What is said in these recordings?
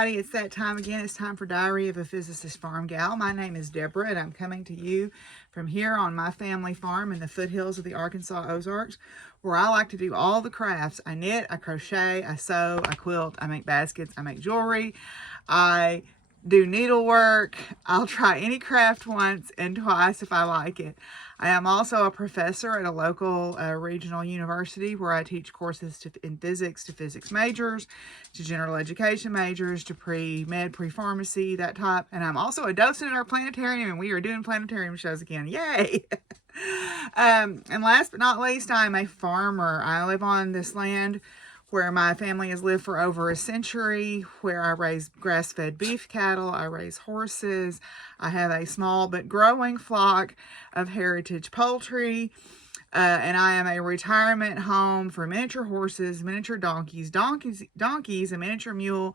everybody, it's that time again. It's time for Diary of a Physicist Farmgal. My name is Deborah, and I'm coming to you from here on my family farm in the foothills of the Arkansas Ozarks, where I like to do all the crafts. I knit, I crochet, I sew, I quilt, I make baskets, I make jewelry, I do needlework. I'll try any craft once and twice if I like it. I am also a professor at a local regional university where I teach courses in physics to physics majors, to general education majors, to pre-med, pre-pharmacy, that type. And I'm also a docent at our planetarium, and we are doing planetarium shows again. Yay! And last but not least, I'm a farmer. I live on this land where my family has lived for over a century, where I raise grass-fed beef cattle, I raise horses, I have a small but growing flock of heritage poultry, and I am a retirement home for miniature horses, miniature donkeys, a miniature mule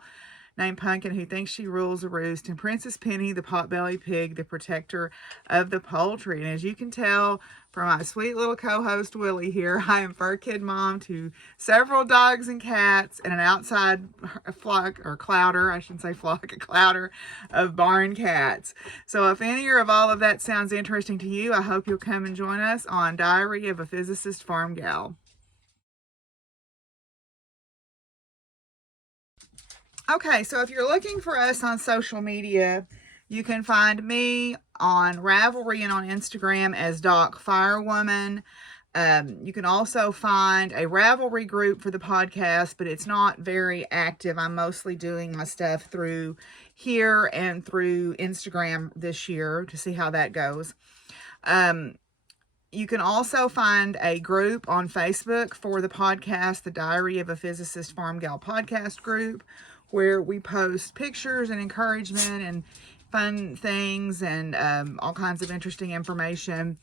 named Pumpkin who thinks she rules the roost, and Princess Penny, the potbelly pig, the protector of the poultry. And as you can tell from my sweet little co-host Willie here, I am fur kid mom to several dogs and cats and an outside flock, or clouder, I shouldn't say flock, a clouder of barn cats. So if any of all of that sounds interesting to you, I hope you'll come and join us on Diary of a Physicist Farmgal. Okay, so if you're looking for us on social media, you can find me on Ravelry and on Instagram as Doc Firewoman. You can also find a Ravelry group for the podcast, but it's not very active. I'm mostly doing my stuff through here and through Instagram this year to see how that goes. You can also find a group on Facebook for the podcast, the Diary of a Physicist Farmgal podcast group, where we post pictures and encouragement and fun things and all kinds of interesting information.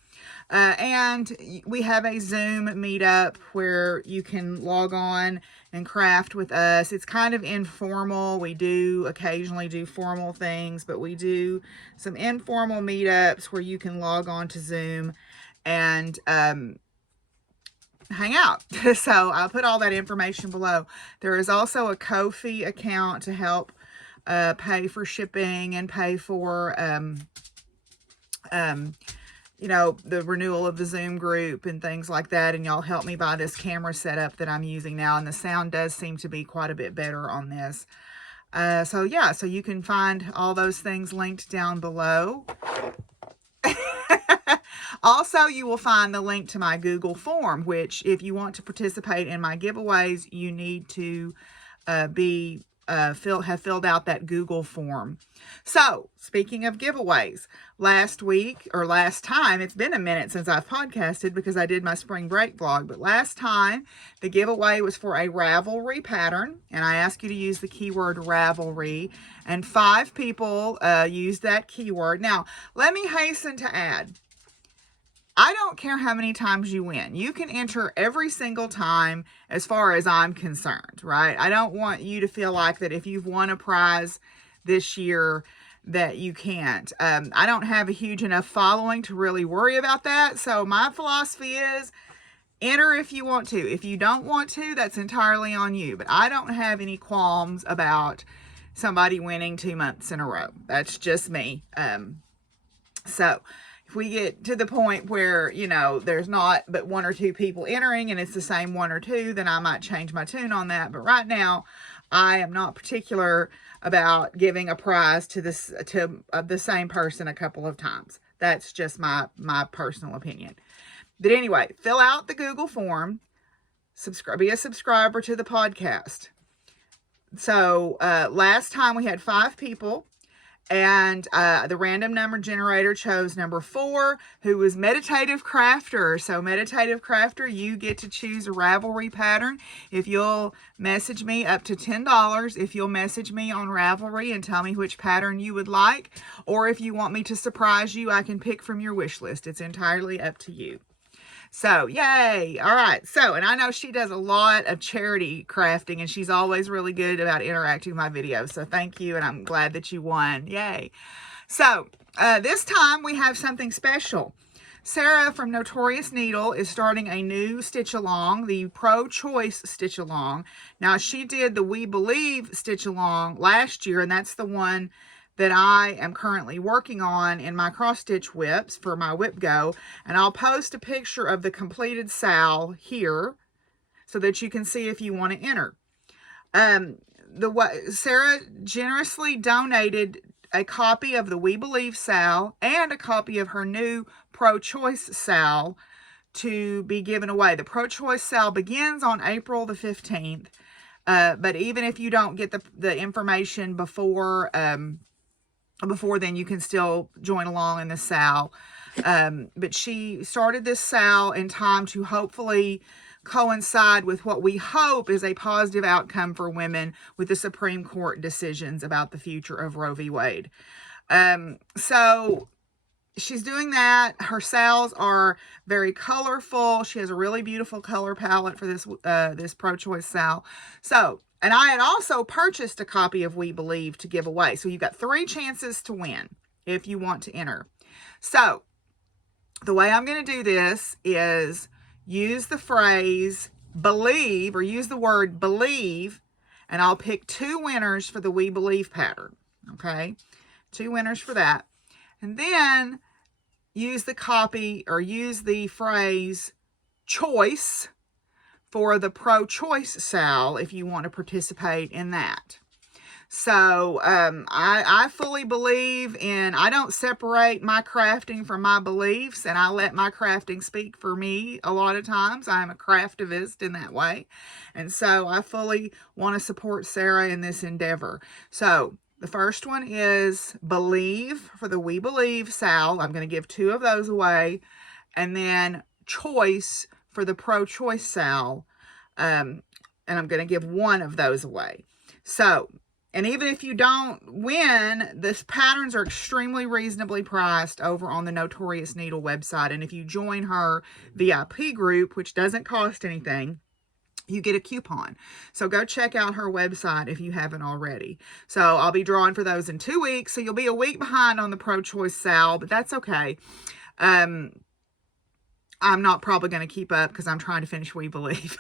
And we have a Zoom meetup where you can log on and craft with us. It's kind of informal. We do occasionally do formal things, but we do some informal meetups where you can log on to Zoom and hang out. So I'll put all that information below. There is also a Ko-fi account to help pay for shipping and pay for you know, the renewal of the Zoom group and things like that. And y'all help me buy this camera setup that I'm using now, and the sound does seem to be quite a bit better on this. So yeah, so you can find all those things linked down below. Also, you will find the link to my Google form, which if you want to participate in my giveaways, you need to have filled out that Google form. So, speaking of giveaways, last time, it's been a minute since I've podcasted because I did my spring break vlog, but last time the giveaway was for a Ravelry pattern, and I asked you to use the keyword Ravelry, and 5 people used that keyword. Now, let me hasten to add, I don't care how many times you win. You can enter every single time as far as I'm concerned, right? I don't want you to feel like that if you've won a prize this year that you can't. I don't have a huge enough following to really worry about that. So my philosophy is enter if you want to. If you don't want to, that's entirely on you. But I don't have any qualms about somebody winning 2 months in a row. That's just me. So if we get to the point where, you know, there's not but 1 or 2 people entering and it's the same 1 or 2, then I might change my tune on that. But right now, I am not particular about giving a prize to the same person a couple of times. That's just my personal opinion. But anyway, fill out the Google form, be a subscriber to the podcast. So last time we had 5 people. And the random number generator chose number 4, who was Meditative Crafter. So Meditative Crafter, you get to choose a Ravelry pattern. If you'll message me up to $10, if you'll message me on Ravelry and tell me which pattern you would like, or if you want me to surprise you, I can pick from your wish list. It's entirely up to you. So, yay. All right. So, and I know she does a lot of charity crafting, and she's always really good about interacting with my videos. So, thank you, and I'm glad that you won. Yay. So, this time we have something special. Sarah from Notorious Needle is starting a new stitch along, the Pro-Choice stitch along. Now, she did the We Believe stitch along last year, and that's the one that I am currently working on in my cross stitch whips for my whip go. And I'll post a picture of the completed sal here so that you can see if you want to enter. Sarah generously donated a copy of the We Believe sal and a copy of her new Pro-Choice sal to be given away. The Pro-Choice sal begins on April the 15th, but even if you don't get the information before then, you can still join along in the sal. But she started this sal in time to hopefully coincide with what we hope is a positive outcome for women with the Supreme Court decisions about the future of Roe v. Wade. So she's doing that. Her sals are very colorful. She has a really beautiful color palette for this Pro-Choice sal. So, and I had also purchased a copy of We Believe to give away. So you've got 3 chances to win if you want to enter. So the way I'm going to do this is use the phrase believe, or use the word believe, and I'll pick 2 winners for the We Believe pattern. Okay, 2 winners for that. And then use the copy, or use the phrase choice for the Pro-Choice sal if you want to participate in that. So I fully believe in, I don't separate my crafting from my beliefs, and I let my crafting speak for me a lot of times. I'm a craftivist in that way. And so I fully want to support Sarah in this endeavor. So the first one is believe for the We Believe sal. I'm going to give 2 of those away. And then choice for the Pro-Choice sal. And I'm going to give 1 of those away. So, and even if you don't win, the patterns are extremely reasonably priced over on the Notorious Needle website. And if you join her VIP group, which doesn't cost anything, you get a coupon. So go check out her website if you haven't already. So I'll be drawing for those in 2 weeks. So you'll be a week behind on the Pro-Choice sal, but that's okay. I'm not probably going to keep up because I'm trying to finish We Believe.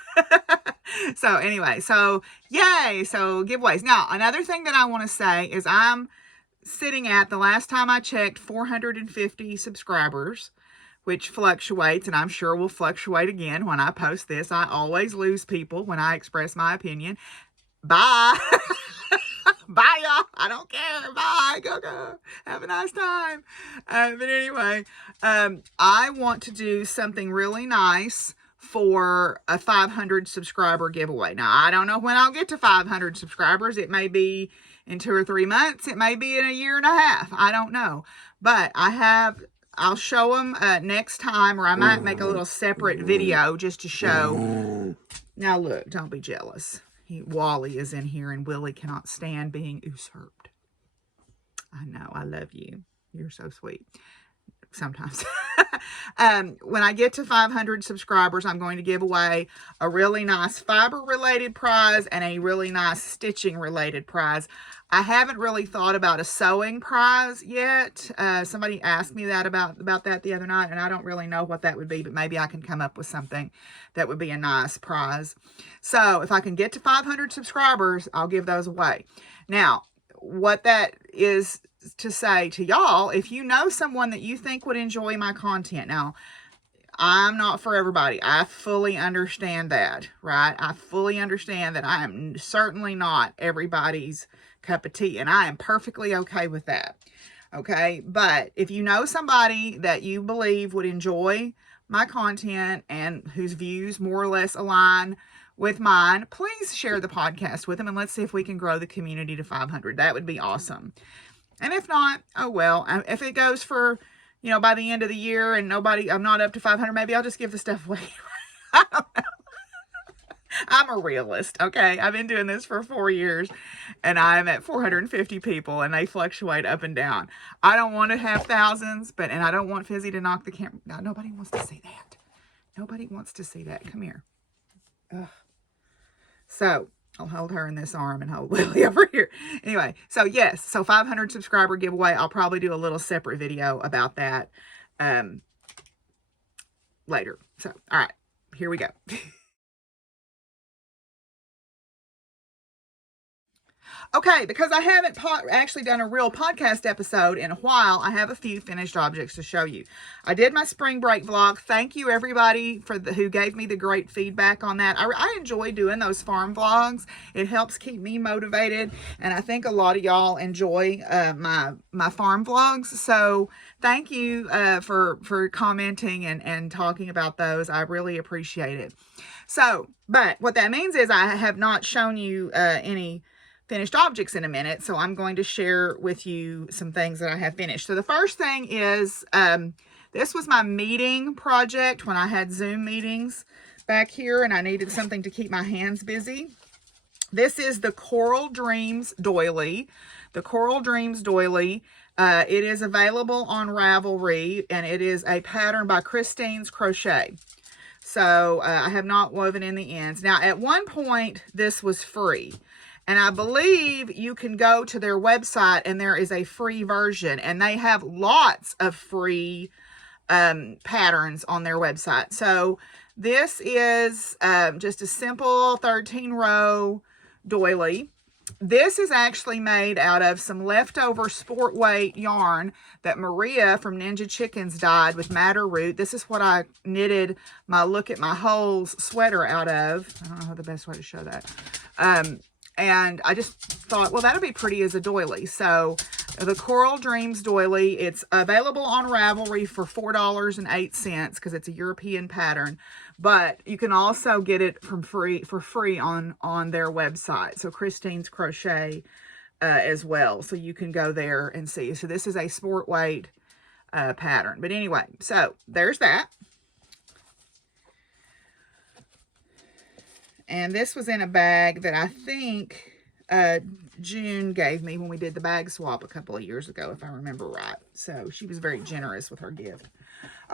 So anyway, so yay. So giveaways. Now, another thing that I want to say is I'm sitting at, the last time I checked, 450 subscribers, which fluctuates, and I'm sure will fluctuate again when I post this. I always lose people when I express my opinion. Bye. Bye, y'all. I don't care. Bye. Go. Have a nice time. But anyway, I want to do something really nice for a 500 subscriber giveaway. Now, I don't know when I'll get to 500 subscribers. It may be in 2 or 3 months. It may be in a year and a half. I don't know. But I'll show them next time, or I might make a little separate video just to show. Now, look, don't be jealous. Wally is in here, and Willie cannot stand being usurped. I know. I love you. You're so sweet. Sometimes. When I get to 500 subscribers, I'm going to give away a really nice fiber-related prize and a really nice stitching-related prize. I haven't really thought about a sewing prize yet. Somebody asked me that about that the other night, and I don't really know what that would be, but maybe I can come up with something that would be a nice prize. So if I can get to 500 subscribers, I'll give those away. Now, what that is to say to y'all, if you know someone that you think would enjoy my content. Now, I'm not for everybody. I fully understand that, right? I fully understand that I am certainly not everybody's cup of tea, and I am perfectly okay with that. Okay, but if you know somebody that you believe would enjoy my content and whose views more or less align with mine, please share the podcast with them, and let's see if we can grow the community to 500. That would be awesome. And if not, oh well. If it goes for, by the end of the year and I'm not up to 500, maybe I'll just give the stuff away. I don't know. I'm a realist, okay? I've been doing this for 4 years, and I'm at 450 people, and they fluctuate up and down. I don't want to have thousands, and I don't want Fizzy to knock the camera. No, nobody wants to see that. Nobody wants to see that. Come here. Ugh. So I'll hold her in this arm and hold Lily over here. Anyway, so yes, so 500 subscriber giveaway. I'll probably do a little separate video about that. later. So, all right, here we go. Okay, because I haven't actually done a real podcast episode in a while, I have a few finished objects to show you. I did my spring break vlog. Thank you, everybody, who gave me the great feedback on that. I enjoy doing those farm vlogs. It helps keep me motivated, and I think a lot of y'all enjoy my farm vlogs. So thank you for commenting and talking about those. I really appreciate it. So, but what that means is I have not shown you any finished objects in a minute, so I'm going to share with you some things that I have finished. So the first thing is, this was my meeting project when I had Zoom meetings back here and I needed something to keep my hands busy. This is the Coral Dreams doily. The Coral Dreams doily. It is available on Ravelry, and it is a pattern by Christine's Crochet. So I have not woven in the ends. Now, at one point, this was free. And I believe you can go to their website and there is a free version. And they have lots of free patterns on their website. So this is just a simple 13-row doily. This is actually made out of some leftover sport weight yarn that Maria from Ninja Chickens dyed with madder root. This is what I knitted my Look at My Holes sweater out of. I don't know the best way to show that. And I just thought, well, that'll be pretty as a doily. So the Coral Dreams doily, it's available on Ravelry for $4.08 because it's a European pattern. But you can also get it for free on their website. So Christine's Crochet as well. So you can go there and see. So this is a sport weight pattern. But anyway, so there's that. And this was in a bag that I think June gave me when we did the bag swap a couple of years ago, if I remember right. So she was very generous with her gift.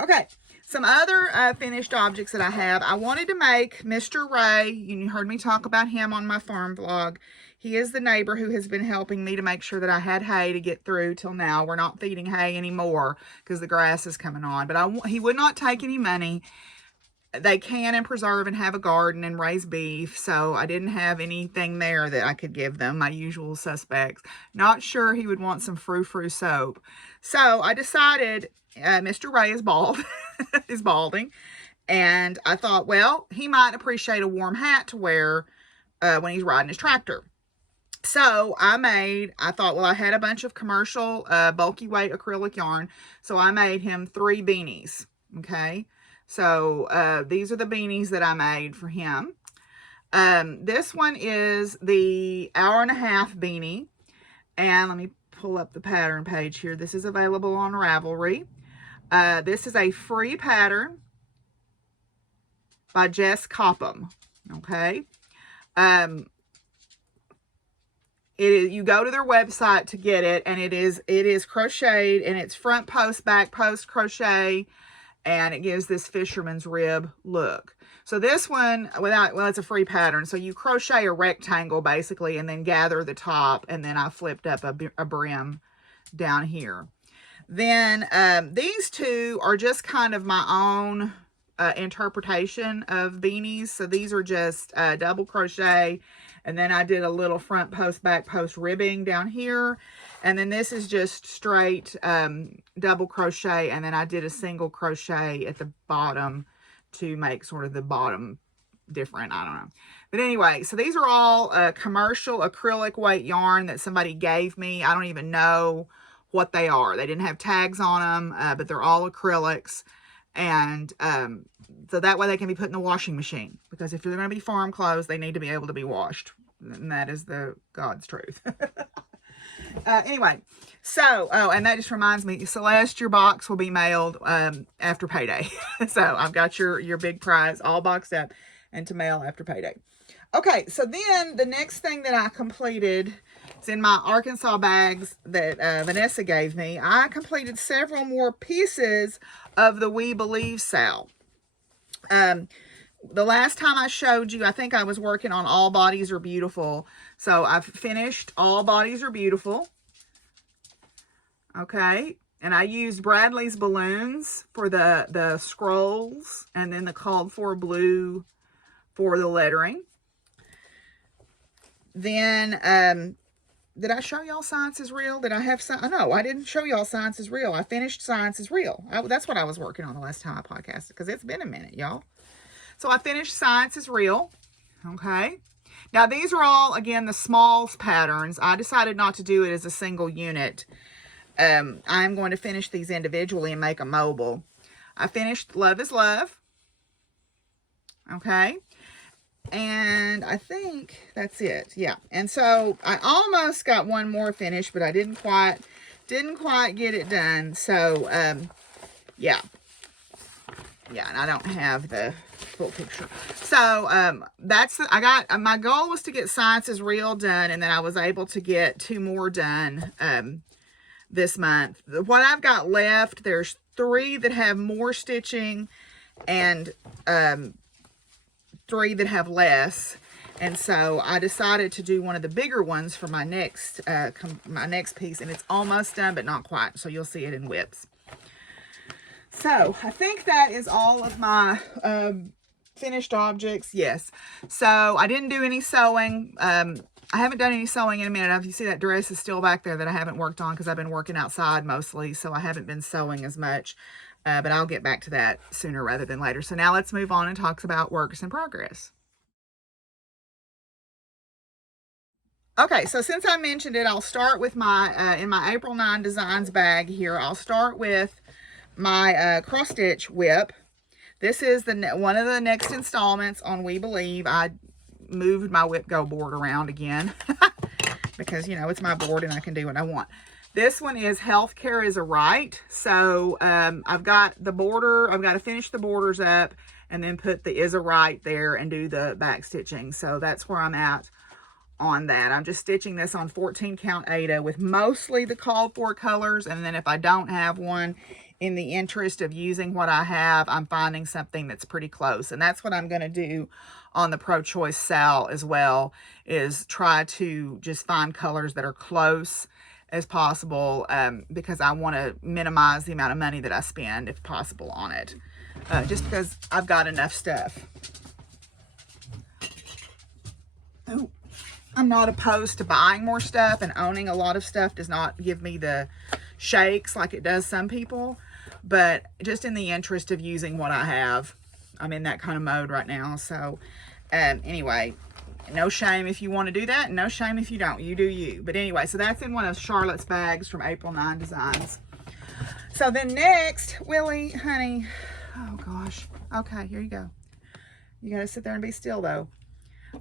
Okay, some other finished objects that I have. I wanted to make Mr. Ray. You heard me talk about him on my farm vlog. He is the neighbor who has been helping me to make sure that I had hay to get through till now. We're not feeding hay anymore because the grass is coming on. But he would not take any money. They can and preserve and have a garden and raise beef, so I didn't have anything there that I could give them, my usual suspects. Not sure he would want some frou-frou soap. So I decided, Mr. Ray is bald, is balding, and I thought, well, he might appreciate a warm hat to wear when he's riding his tractor. So I thought, well, I had a bunch of commercial bulky weight acrylic yarn, so I made him 3 beanies, okay? So these are the beanies that I made for him. This one is the 1.5-hour beanie. And let me pull up the pattern page here. This is available on Ravelry. This is a free pattern by Jess Copham. Okay. You go to their website to get it, and it is crocheted, and it's front post, back post crochet. And it gives this fisherman's rib look. So this one, it's a free pattern. So you crochet a rectangle basically and then gather the top. And then I flipped up a brim down here. Then these two are just kind of my own interpretation of beanies. So these are just double crochet. And then I did a little front post, back post ribbing down here. And then this is just straight double crochet. And then I did a single crochet at the bottom to make sort of the bottom different. I don't know. But anyway, so these are all commercial acrylic weight yarn that somebody gave me. I don't even know what they are. They didn't have tags on them, but they're all acrylics. And so that way they can be put in the washing machine. Because if they're going to be farm clothes, they need to be able to be washed. And that is the God's truth. Anyway, so, and that just reminds me, Celeste, your box will be mailed after payday. So I've got your big prize all boxed up and to mail after payday. Okay, so then the next thing that I completed is in my Arkansas bags that Vanessa gave me. I completed several more pieces of the We Believe sale. The last time I showed you, I think I was working on All Bodies Are Beautiful. So I've finished All Bodies Are Beautiful. Okay. And I used Bradley's balloons for the scrolls, and then the called for blue for the lettering. Then, did I show y'all Science is Real? Did I have some? No, I didn't show y'all Science is Real. I finished Science is Real. That's what I was working on the last time I podcasted, because it's been a minute, y'all. So I finished Science is Real. Okay. Now, these are all, again, the smalls patterns. I decided not to do it as a single unit. I'm going to finish these individually and make them mobile. I finished Love is Love. Okay. And I think that's it. Yeah. And so I almost got one more finished, but I didn't quite get it done. So, yeah. Yeah. And I don't have the full picture. So, my goal was to get Science is Real done. And then I was able to get 2 more done, this month. What I've got left, there's 3 that have more stitching and, 3 that have less, and so I decided to do one of the bigger ones for my next piece, and it's almost done but not quite, so you'll see it in whips. So I think that is all of my finished objects. Yes, so I didn't do any sewing. I haven't done any sewing in a minute. If you see, that dress is still back there that I haven't worked on because I've been working outside mostly, so I haven't been sewing as much. But I'll get back to that sooner rather than later. So now let's move on and talk about works in progress. Okay, so since I mentioned it, I'll start with my, in my April 9 Designs bag here, I'll start with my cross stitch whip. This is one of the next installments on We Believe. I moved my whip go board around again because, you know, it's my board and I can do what I want. This one is Healthcare is a Right. So I've got the border. I've got to finish the borders up and then put the is a right there and do the back stitching. So that's where I'm at on that. I'm just stitching this on 14 count Aida with mostly the called for colors. And then if I don't have one, in the interest of using what I have, I'm finding something that's pretty close. And that's what I'm going to do on the Pro Choice Sal as well, is try to just find colors that are close as possible, because I want to minimize the amount of money that I spend if possible on it, just because I've got enough stuff. Oh, I'm not opposed to buying more stuff, and owning a lot of stuff does not give me the shakes like it does some people, but just in the interest of using what I have, I'm in that kind of mode right now. So anyway, no shame if you want to do that, and no shame if you don't. You do you. But anyway, so that's in one of Charlotte's bags from April 9 Designs. So then next, Willie, honey, oh gosh. Okay, here you go. You got to sit there and be still though.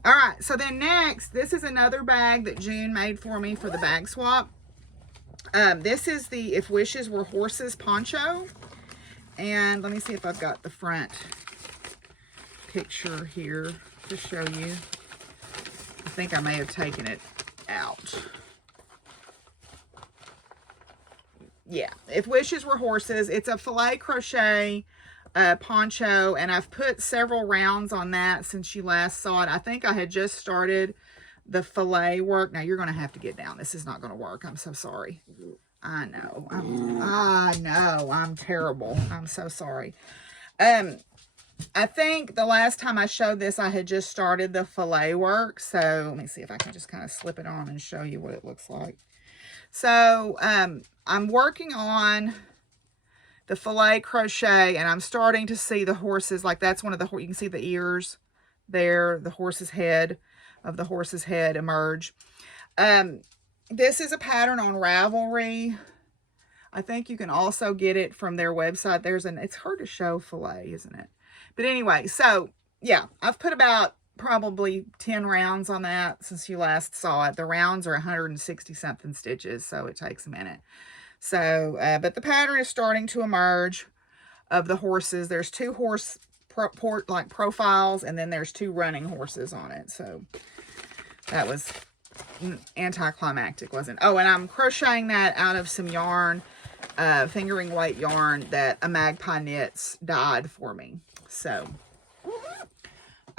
All right, so then next, this is another bag that June made for me for the bag swap. This is the If Wishes Were Horses poncho. And let me see if I've got the front picture here to show you. I think I may have taken it out. Yeah, If Wishes Were Horses. It's a filet crochet poncho, and I've put several rounds on that since you last saw it. I think I had just started the filet work. Now you're going to have to get down. This is not going to work. I'm so sorry. I know. I'm terrible. I'm so sorry. I think the last time I showed this, I had just started the filet work. So let me see if I can just kind of slip it on and show you what it looks like. So I'm working on the filet crochet, and I'm starting to see the horses. Like that's one of the, you can see the ears there, the horse's head emerge. This is a pattern on Ravelry. I think you can also get it from their website. It's hard to show filet, isn't it? But anyway, so yeah, I've put about probably 10 rounds on that since you last saw it. The rounds are 160 something stitches, so it takes a minute. So, but the pattern is starting to emerge of the horses. There's 2 horse profiles, and then there's 2 running horses on it. So that was anticlimactic, wasn't it? Oh, and I'm crocheting that out of some yarn, fingering weight yarn that a Magpie Knits dyed for me. So,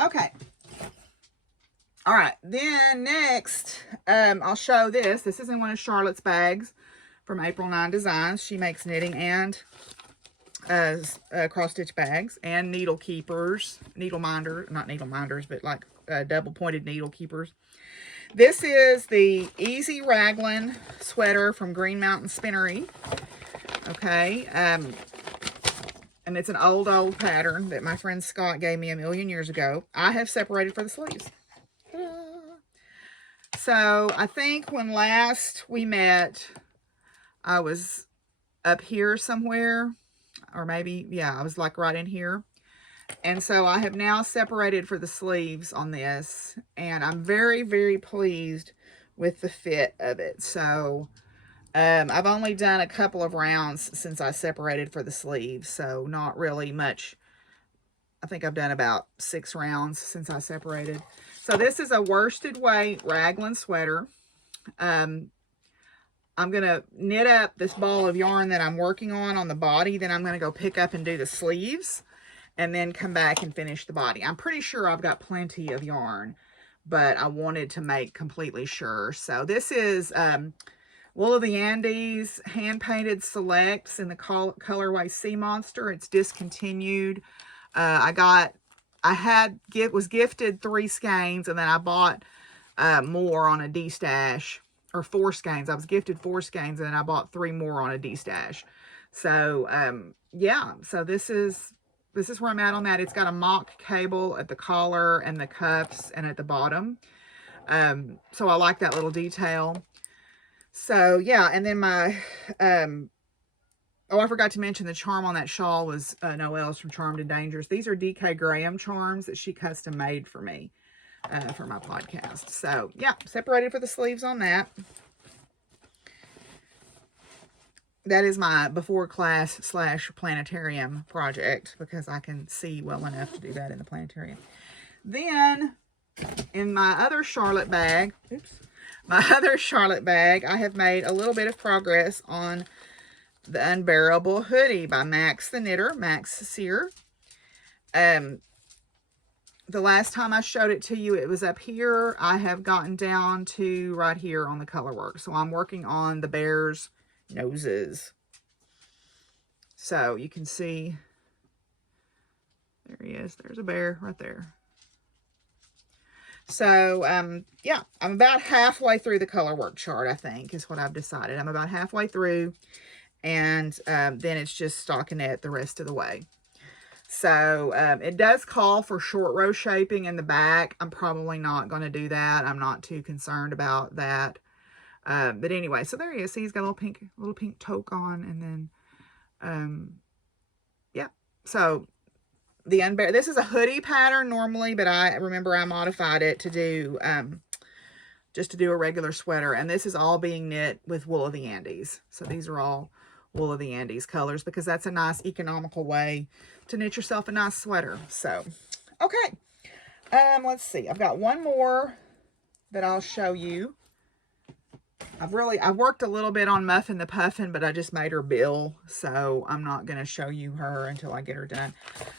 okay. All right, then next, I'll show this. This is in one of Charlotte's bags from April 9 Designs. She makes knitting and cross stitch bags and needle keepers, not needle minders, but like double pointed needle keepers. This is the Easy Raglan sweater from Green Mountain Spinnery. Okay, and it's an old pattern that my friend Scott gave me a million years ago. I have separated for the sleeves. So I think when last we met, I was up here somewhere, or maybe, yeah, I was like right in here. And so I have now separated for the sleeves on this, and I'm very, very pleased with the fit of it. So I've only done a couple of rounds since I separated for the sleeves, so not really much. I think I've done about 6 rounds since I separated. So this is a worsted weight raglan sweater. I'm going to knit up this ball of yarn that I'm working on the body. Then I'm going to go pick up and do the sleeves, and then come back and finish the body. I'm pretty sure I've got plenty of yarn, but I wanted to make completely sure. So this is Wool of the Andes hand painted selects in the colorway Sea Monster. It's discontinued. I was gifted 3 skeins, and then I bought more on a D-stash, or 4 skeins. I was gifted 4 skeins, and then I bought 3 more on a D-stash. So yeah, so this is where I'm at on that. It's got a mock cable at the collar and the cuffs and at the bottom. So I like that little detail. So yeah, and then my oh, I forgot to mention the charm on that shawl was Noelle's from Charmed and Dangerous. These are DK Graham charms that she custom made for me for my podcast. So yeah, separated for the sleeves on that. That is my before class / planetarium project, because I can see well enough to do that in the planetarium. Then in my other Charlotte bag, I have made a little bit of progress on the Unbearable Hoodie by Max the Knitter, Max Sear. The last time I showed it to you, it was up here. I have gotten down to right here on the color work. So I'm working on the bear's noses. So you can see, there he is. There's a bear right there. So, yeah, I'm about halfway through the color work chart, I think, is what I've decided. I'm about halfway through, and then it's just stockinette the rest of the way. So, it does call for short row shaping in the back. I'm probably not going to do that. I'm not too concerned about that. But anyway, so there he is. See, he's got a little pink toque on, and then, yeah. So, this is a hoodie pattern normally, but I remember I modified it to do, just to do a regular sweater. And this is all being knit with Wool of the Andes. So these are all Wool of the Andes colors, because that's a nice economical way to knit yourself a nice sweater. So, okay. Let's see. I've got one more that I'll show you. I've worked a little bit on Muffin the Puffin, but I just made her bill, so I'm not going to show you her until I get her done.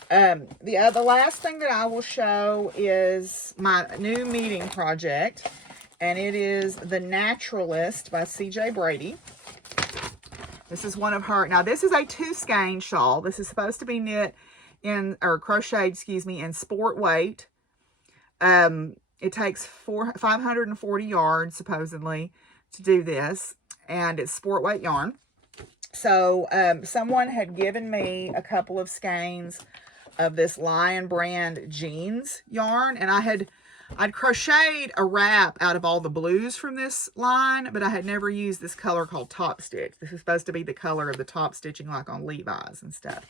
The last thing that I will show is my new meeting project, and it is The Naturalist by C.J. Brady. This is one of her. Now, this is a 2 skein shawl. This is supposed to be knit in, or crocheted, excuse me, in sport weight. It takes 540 yards, supposedly, to do this, and it's sport weight yarn. So someone had given me a couple of skeins of this Lion brand jeans yarn, and I'd crocheted a wrap out of all the blues from this line, but I had never used this color called top stitch. This is supposed to be the color of the top stitching, like on Levi's and stuff.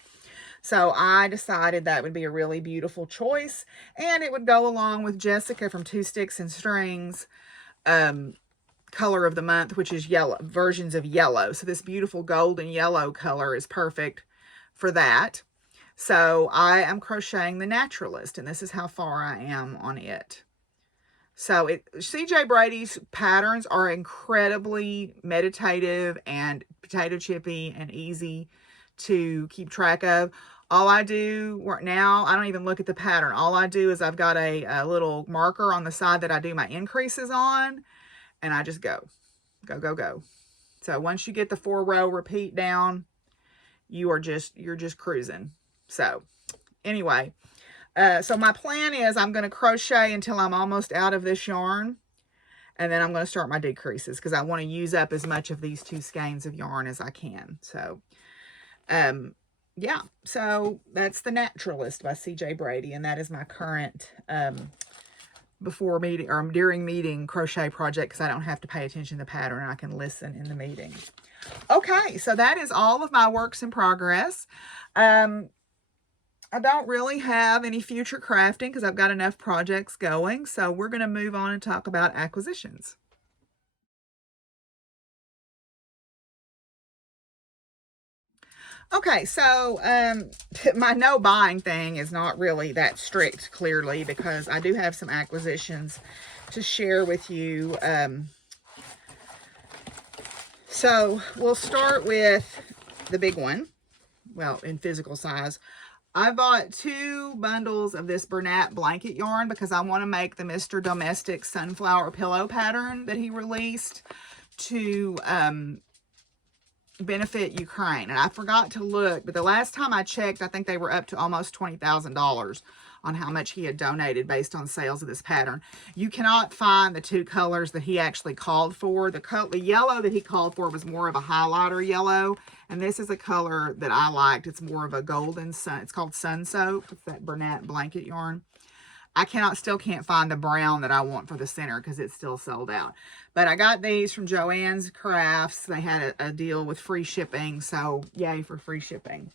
So I decided that would be a really beautiful choice, and it would go along with Jessica from Two Sticks and Strings color of the month, which is yellow, versions of yellow. So this beautiful golden yellow color is perfect for that. So I am crocheting The Naturalist, and this is how far I am on it. So C.J. Brady's patterns are incredibly meditative and potato chippy and easy to keep track of. All I do now, I don't even look at the pattern. All I do is I've got a little marker on the side that I do my increases on, and I just go. So So once you get the 4-row repeat down, you're just cruising. So anyway, so my plan is I'm going to crochet until I'm almost out of this yarn. And then I'm going to start my decreases because I want to use up as much of these 2 skeins of yarn as I can. So, yeah. So that's The Naturalist by C.J. Brady. And that is my current before meeting or during meeting crochet project because I don't have to pay attention to the pattern. I can listen in the meeting. Okay. So that is all of my works in progress. I don't really have any future crafting because I've got enough projects going. So we're going to move on and talk about acquisitions. Okay, so my no buying thing is not really that strict, clearly, because I do have some acquisitions to share with you. So we'll start with the big one. Well, in physical size. I bought 2 bundles of this Bernat blanket yarn because I want to make the Mr. Domestic sunflower pillow pattern that he released to benefit Ukraine. And I forgot to look, but the last time I checked, I think they were up to almost $20,000 on how much he had donated based on sales of this pattern. You cannot find the 2 colors that he actually called for. The yellow that he called for was more of a highlighter yellow, and this is a color that I liked. It's more of a golden sun. It's called Sun Soap. It's that Bernat blanket yarn. I still can't find the brown that I want for the center because it's still sold out. But I got these from Joann's Crafts. They had a deal with free shipping, so yay for free shipping.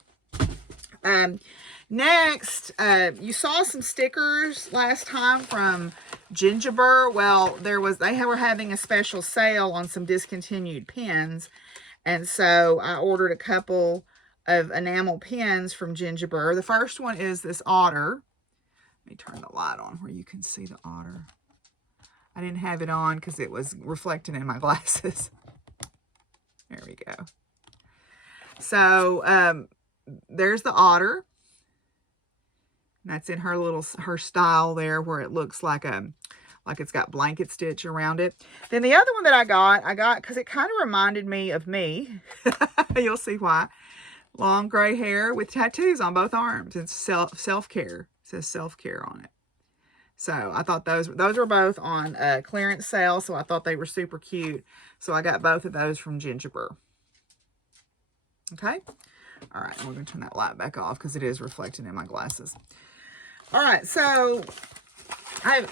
Next, you saw some stickers last time from Gingerbread. Well, they were having a special sale on some discontinued pins, and so I ordered a couple of enamel pins from Gingerbread. The first one is this otter. Let me turn the light on where you can see the otter. I didn't have it on because it was reflecting in my glasses. There we go. So there's the otter. That's in her style there, where it looks like it's got blanket stitch around it. Then the other one that I got because it kind of reminded me of me. You'll see why. Long gray hair with tattoos on both arms. It's self-care. It says self-care on it. So I thought those were both on clearance sale, so I thought they were super cute. So I got both of those from Gingerbread. Okay. All right, we're going to turn that light back off because it is reflecting in my glasses. All right, so I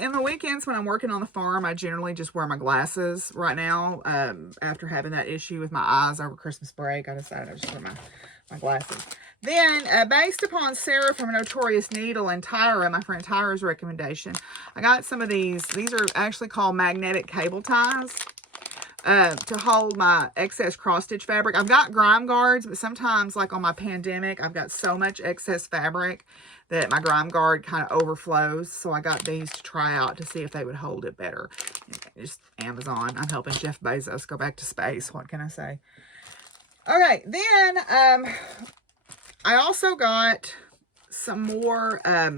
in the weekends when I'm working on the farm, I generally just wear my glasses right now. After having that issue with my eyes over Christmas break, I decided I just wear my glasses. Then, based upon Sarah from Notorious Needle and Tyra, my friend Tyra's recommendation, I got some of these. These are actually called magnetic cable ties to hold my excess cross-stitch fabric. I've got grime guards, but sometimes, like on my pandemic, I've got so much excess fabric that my grime guard kind of overflows. So I got these to try out to see if they would hold it better. Just Amazon. I'm helping Jeff Bezos go back to space. What can I say? Okay, then I also got some more, I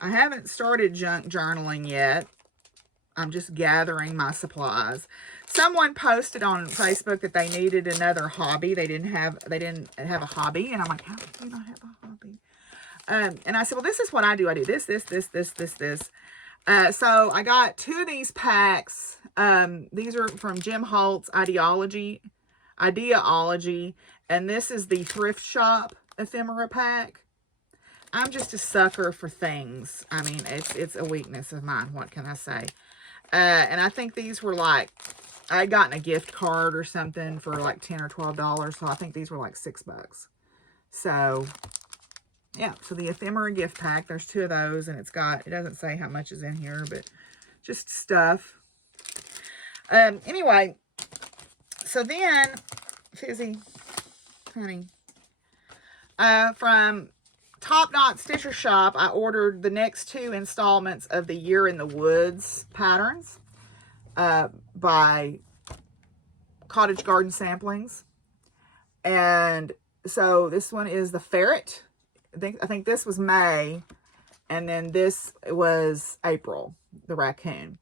haven't started junk journaling yet. I'm just gathering my supplies. Someone posted on Facebook that they needed another hobby. They didn't have a hobby. And I'm like, how do you not have a hobby? And I said, well, this is what I do. I do this. So I got 2 of these packs. These are from Jim Holt's Ideology. And this is the Thrift Shop Ephemera pack. I'm just a sucker for things. I mean, it's a weakness of mine. What can I say? And I think these were like, I had gotten a gift card or something for like $10 or $12. So I think these were like $6. So yeah, so the Ephemera gift pack, there's 2 of those, and it doesn't say how much is in here, but just stuff. Anyway, so then Fizzy Honey, from Top Knot Stitcher Shop, I ordered the next 2 installments of the Year in the Woods patterns by Cottage Garden Samplings. And so this one is the ferret. I think this was May, and then this was April, the raccoon.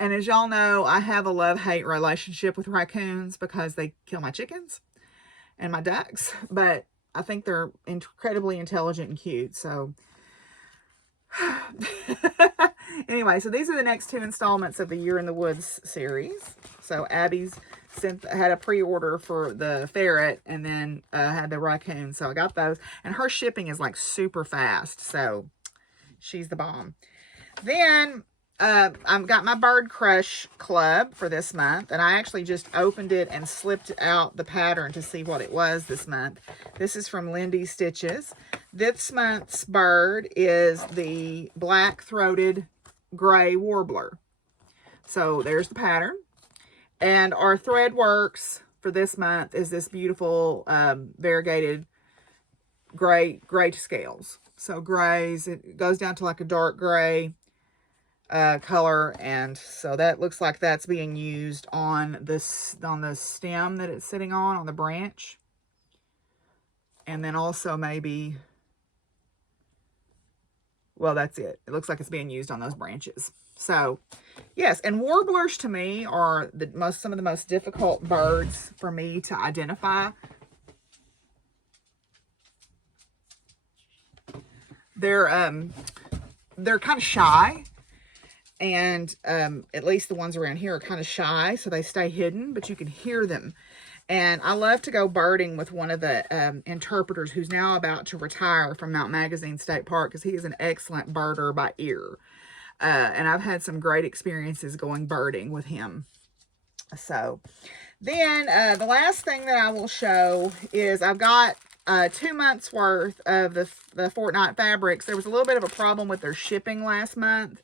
And as y'all know, I have a love-hate relationship with raccoons because they kill my chickens and my ducks. But I think they're incredibly intelligent and cute. So anyway, so these are the next 2 installments of the Year in the Woods series. So Abby's had a pre-order for the ferret and then had the raccoon. So I got those. And her shipping is like super fast. So she's the bomb. Then I've got my Bird Crush Club for this month. And I actually just opened it and slipped out the pattern to see what it was this month. This is from Lindy Stitches. This month's bird is the black-throated gray warbler. So there's the pattern. And our thread works for this month is this beautiful variegated gray to scales. So grays, it goes down to like a dark gray color, and so that looks like that's being used on this the stem that it's sitting on the branch, and then also maybe, well, that's it. It looks like it's being used on those branches. So yes, and warblers to me are some of the most difficult birds for me to identify. They're kind of shy, and at least the ones around here are kind of shy, so they stay hidden, but you can hear them. And I love to go birding with one of the interpreters who's now about to retire from Mount Magazine State Park, because he is an excellent birder by ear. And I've had some great experiences going birding with him. So then the last thing that I will show is I've got 2 months worth of the Fortnite fabrics. There was a little bit of a problem with their shipping last month.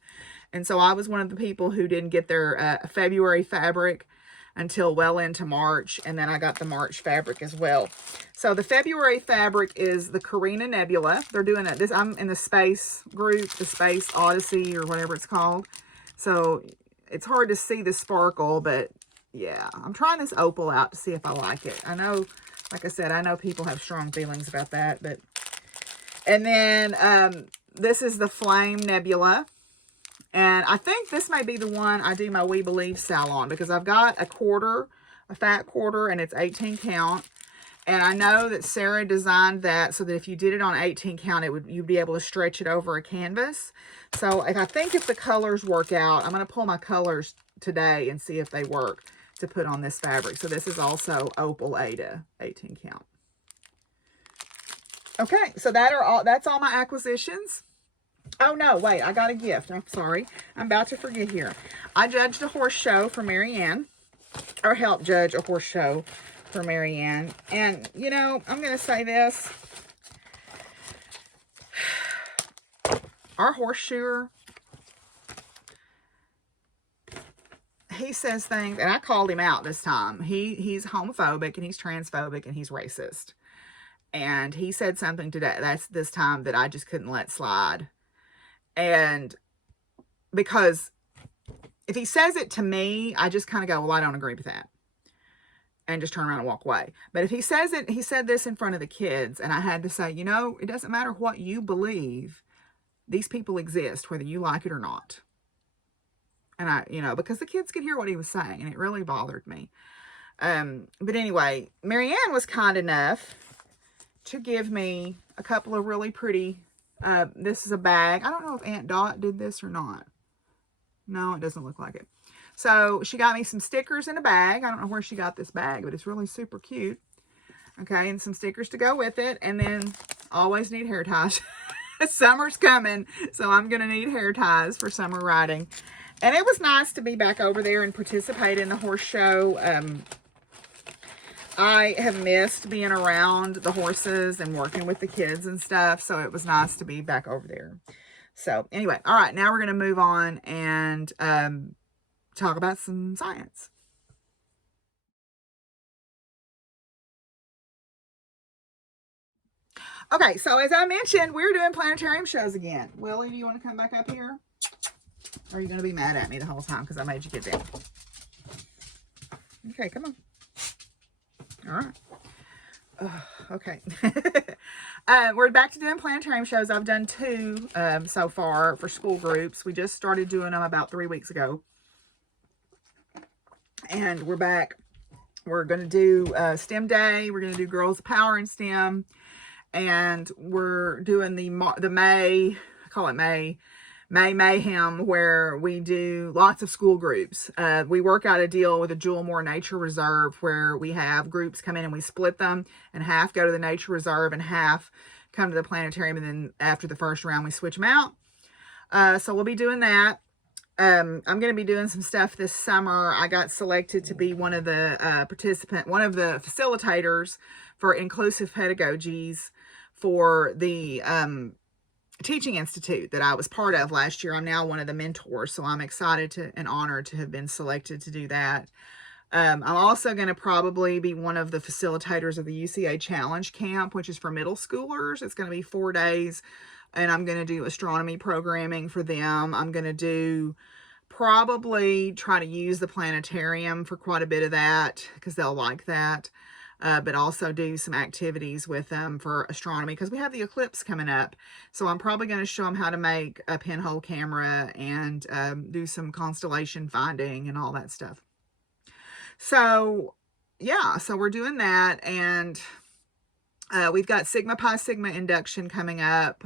And so I was one of the people who didn't get their February fabric until well into March. And then I got the March fabric as well. So the February fabric is the Carina Nebula. They're doing it. I'm in the space group, the Space Odyssey or whatever it's called. So it's hard to see the sparkle, but yeah, I'm trying this opal out to see if I like it. I know, like I said, I know people have strong feelings about that, but, and then this is the Flame Nebula. And I think this may be the one I do my We Believe style on, because I've got a fat quarter, and it's 18 count. And I know that Sarah designed that so that if you did it on 18 count, you'd be able to stretch it over a canvas. So I think if the colors work out, I'm going to pull my colors today and see if they work to put on this fabric. So this is also Opal Ada, 18 count. Okay, so that's all my acquisitions. Oh, no, wait, I got a gift. I'm sorry. I'm about to forget here. I judged a horse show for Marianne, or helped judge a horse show for Marianne. And, you know, I'm going to say this. Our horseshoer, he says things, and I called him out this time. He's homophobic, and he's transphobic, and he's racist. And he said something today, this time, that I just couldn't let slide. And because if he says it to me, I just kind of go, well, I don't agree with that, and just turn around and walk away. But if he says it, he said this in front of the kids, and I had to say, you know, it doesn't matter what you believe. These people exist, whether you like it or not. And you know, because the kids could hear what he was saying, and it really bothered me. But anyway, Marianne was kind enough to give me a couple of really pretty, this is a bag. I don't know if Aunt Dot did this or not. No, it doesn't look like it. So she got me some stickers in a bag. I don't know where she got this bag, but it's really super cute. Okay, and some stickers to go with it. And then always need hair ties. Summer's coming, so I'm going to need hair ties for summer riding. And it was nice to be back over there and participate in the horse show. I have missed being around the horses and working with the kids and stuff, so it was nice to be back over there. So anyway, all right, now we're going to move on and talk about some science. Okay, so as I mentioned, we're doing planetarium shows again. Willie, do you want to come back up here? Or are you going to be mad at me the whole time because I made you get down? Okay, come on. All right. Okay. We're back to doing planetarium shows. I've done 2 so far for school groups. We just started doing them about 3 weeks ago. And we're back. We're going to do STEM Day. We're going to do Girls Power in STEM. And we're doing the May, I call it May Mayhem, where we do lots of school groups. We work out a deal with the Jewel Moore Nature Reserve where we have groups come in and we split them, and half go to the nature reserve and half come to the planetarium, and then after the first round we switch them out. So we'll be doing that. I'm going to be doing some stuff this summer. I got selected to be one of the facilitators for inclusive pedagogies for the Teaching Institute that I was part of last year. I'm now one of the mentors, so I'm excited and honored to have been selected to do that. I'm also going to probably be one of the facilitators of the UCA Challenge Camp, which is for middle schoolers. It's going to be 4 days, and I'm going to do astronomy programming for them. I'm going to probably try to use the planetarium for quite a bit of that because they'll like that. But also do some activities with them for astronomy because we have the eclipse coming up. So I'm probably going to show them how to make a pinhole camera and do some constellation finding and all that stuff. So yeah, so we're doing that, and we've got Sigma Pi Sigma induction coming up.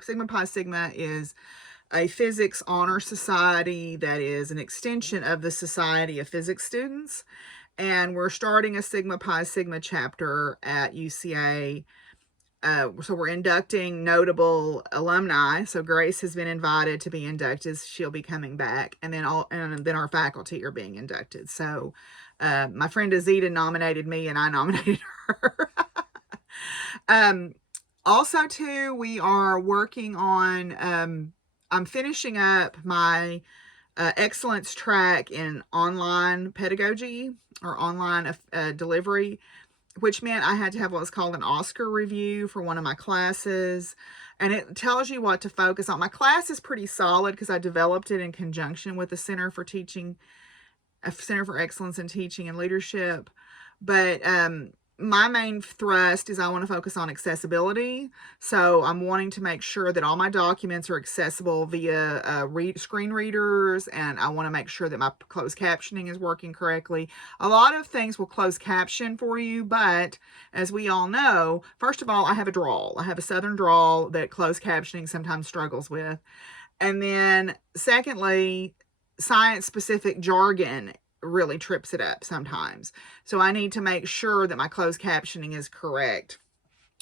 Sigma Pi Sigma is a physics honor society that is an extension of the Society of Physics Students. And we're starting a Sigma Pi Sigma chapter at UCA. So we're inducting notable alumni. So Grace has been invited to be inducted. She'll be coming back. And then our faculty are being inducted. So my friend Azita nominated me and I nominated her. Also too, we are working on, I'm finishing up my excellence track in online pedagogy or online delivery, which meant I had to have what was called an Oscar review for one of my classes. And it tells you what to focus on. My class is pretty solid because I developed it in conjunction with the Center for Excellence in Teaching and Leadership. But my main thrust is I want to focus on accessibility. So I'm wanting to make sure that all my documents are accessible via screen readers, and I want to make sure that my closed captioning is working correctly. A lot of things will close caption for you, but as we all know, first of all, I have a drawl. I have a Southern drawl that closed captioning sometimes struggles with. And then secondly, science-specific jargon really trips it up sometimes. So I need to make sure that my closed captioning is correct.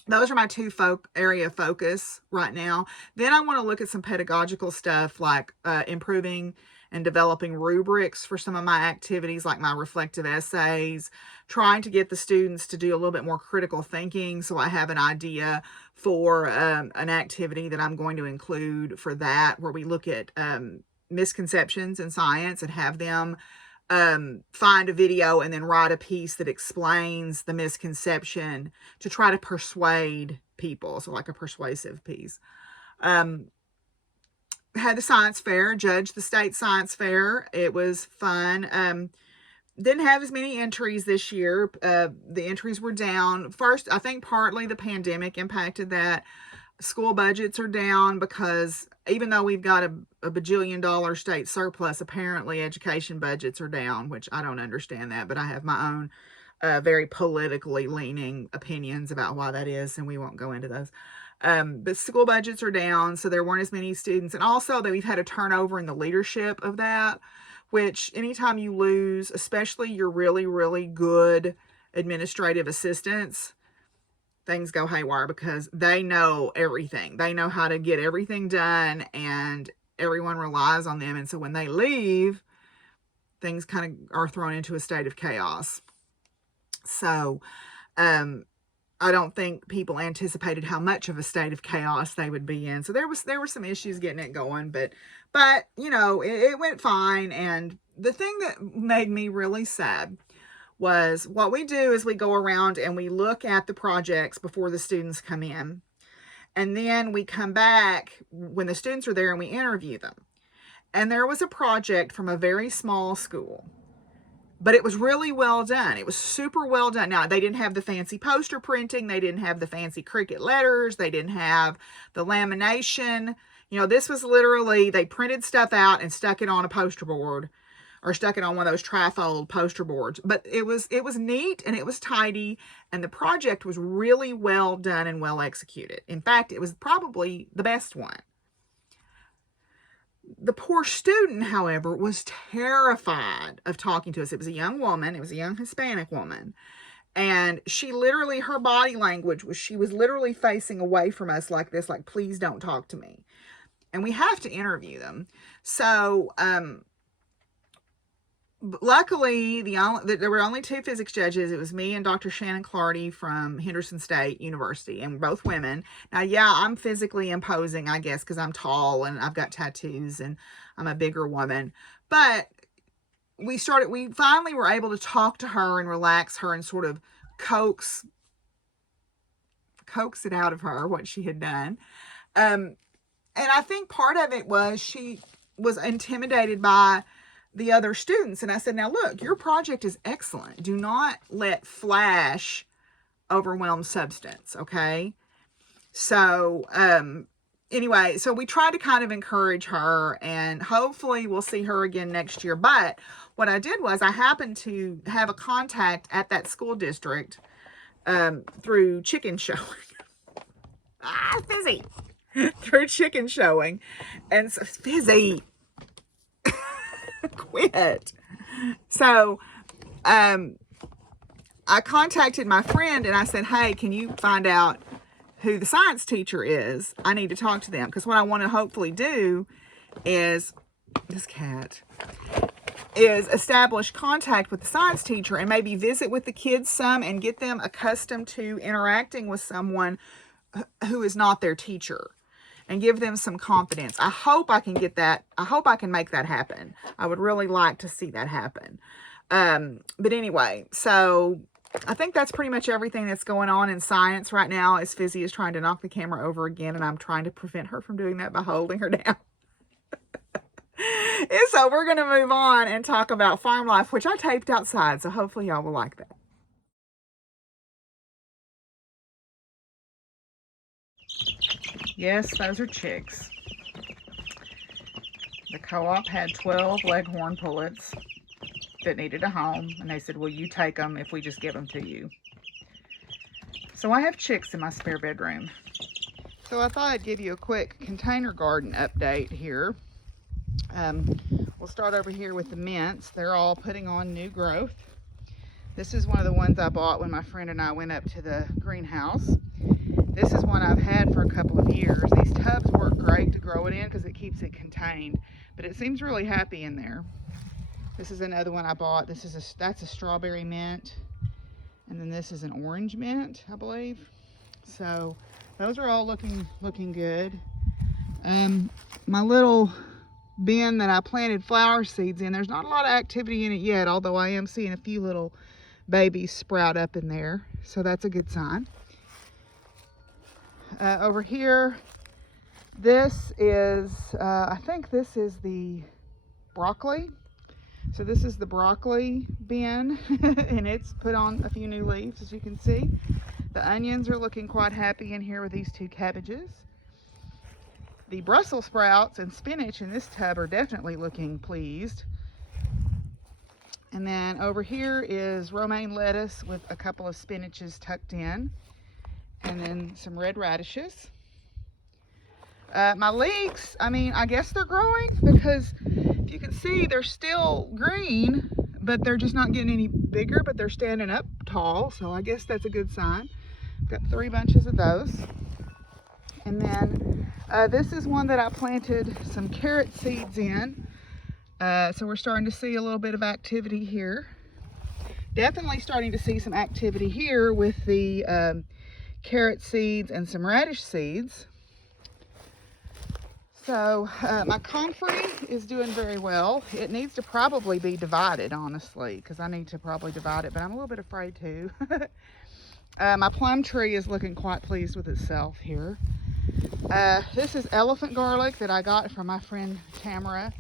Those are my two area of focus right now. Then I want to look at some pedagogical stuff like improving and developing rubrics for some of my activities, like my reflective essays, trying to get the students to do a little bit more critical thinking. So I have an idea for an activity that I'm going to include for that, where we look at misconceptions in science and have them find a video and then write a piece that explains the misconception to try to persuade people. So like a persuasive piece. Had the science fair, judged the state science fair. It was fun. Didn't have as many entries this year. The entries were down. First, I think partly the pandemic impacted that. School budgets are down because even though we've got a bajillion-dollar state surplus, apparently education budgets are down, which I don't understand that, but I have my own very politically leaning opinions about why that is, and we won't go into those. But school budgets are down, so there weren't as many students. And also that we've had a turnover in the leadership of that, which anytime you lose, especially your really, really good administrative assistants, things go haywire because they know everything. They know how to get everything done, and everyone relies on them. And so when they leave, things kind of are thrown into a state of chaos. So I don't think people anticipated how much of a state of chaos they would be in. So there were some issues getting it going, but you know, it went fine. And the thing that made me really sad was what we do is we go around and we look at the projects before the students come in. And then we come back when the students are there and we interview them. And there was a project from a very small school, but it was really well done. It was super well done. Now, they didn't have the fancy poster printing. They didn't have the fancy Cricut letters. They didn't have the lamination. You know, this was literally, they printed stuff out and stuck it on a poster board or stuck it on one of those trifold poster boards. But it was neat and it was tidy, and the project was really well done and well executed. In fact, it was probably the best one. The poor student, however, was terrified of talking to us. It was a young woman. It was a young Hispanic woman. And she literally, her body language was, she was literally facing away from us like this, like, please don't talk to me. And we have to interview them. So, luckily, there were only 2 physics judges. It was me and Dr. Shannon Clardy from Henderson State University, and both women. Now, yeah, I'm physically imposing, I guess, because I'm tall and I've got tattoos and I'm a bigger woman. But we finally were able to talk to her and relax her and sort of coax it out of her, what she had done. And I think part of it was she was intimidated by the other students. And I said, now look, your project is excellent. Do not let flash overwhelm substance, okay? So, anyway, so we tried to kind of encourage her, and hopefully we'll see her again next year. But what I did was I happened to have a contact at that school district through chicken showing. Fizzy! Through chicken showing. And so, Fizzy! Quit! So, I contacted my friend and I said, hey, can you find out who the science teacher is? I need to talk to them. Because what I want to hopefully do is, this cat, is establish contact with the science teacher and maybe visit with the kids some and get them accustomed to interacting with someone who is not their teacher and give them some confidence. I hope I can get that. I hope I can make that happen. I would really like to see that happen. But anyway, so I think that's pretty much everything that's going on in science right now, as Fizzy is trying to knock the camera over again, and I'm trying to prevent her from doing that by holding her down. And so we're going to move on and talk about farm life, which I taped outside, so hopefully y'all will like that. Yes, those are chicks. The co-op had 12 leghorn pullets that needed a home, and they said, will you take them if we just give them to you? So I have chicks in my spare bedroom. So I thought I'd give you a quick container garden update here. We'll start over here with the mints. They're all putting on new growth. This is one of the ones I bought when my friend and I went up to the greenhouse. This is one I've had for a couple of years. These tubs work great to grow it in because it keeps it contained, but it seems really happy in there. This is another one I bought. That's a strawberry mint, and then this is an orange mint, I believe. So those are all looking good. My little bin that I planted flower seeds in, there's not a lot of activity in it yet, although I am seeing a few little babies sprout up in there, so that's a good sign. Over here, this is, I think this is the broccoli. So this is the broccoli bin, and it's put on a few new leaves, as you can see. The onions are looking quite happy in here with these 2 cabbages. The Brussels sprouts and spinach in this tub are definitely looking pleased. And then over here is romaine lettuce with a couple of spinaches tucked in, and then some red radishes. My leeks, I mean, I guess they're growing, because if you can see, they're still green, but they're just not getting any bigger, but they're standing up tall, so I guess that's a good sign. Got 3 bunches of those. And then this is one that I planted some carrot seeds in. So we're starting to see a little bit of activity here. Definitely starting to see some activity here with the carrot seeds and some radish seeds. So my comfrey is doing very well. It needs to probably be divided, honestly, because I need to probably divide it, but I'm a little bit afraid to. My plum tree is looking quite pleased with itself here. This is elephant garlic that I got from my friend Tamara,